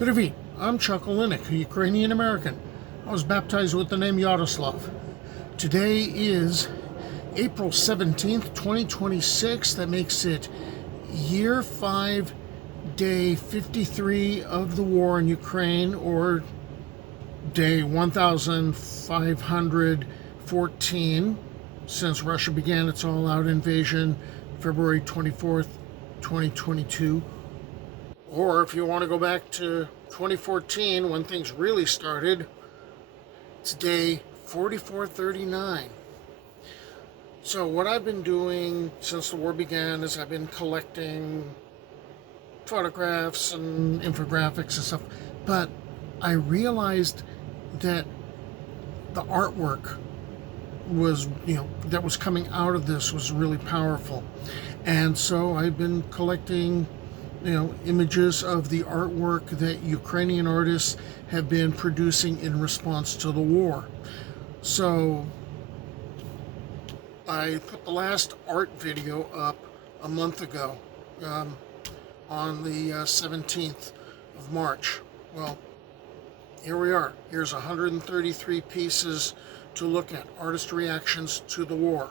Привіт, I'm Chuck Olenek, a Ukrainian American. I was baptized with the name Yaroslav. Today is April 17th, 2026. That makes it year 5, day 53 of the war in Ukraine, or day 1514 since Russia began its all-out invasion February 24th, 2022. Or if you want to go back to 2014 when things really started, it's day 4439. So what I've been doing since the war began is I've been collecting photographs and infographics and stuff, but I realized that the artwork was, that was coming out of this was really powerful. And so I've been collecting images of the artwork that Ukrainian artists have been producing in response to the war. So I put the last art video up a month ago, on the 17th of March. Well, here we are. Here's 133 pieces to look at, artist reactions to the war.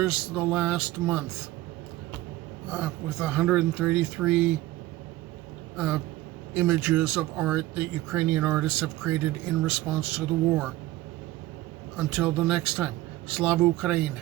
There's the last month with 133 images of art that Ukrainian artists have created in response to the war. Until the next time, Slava Ukraini!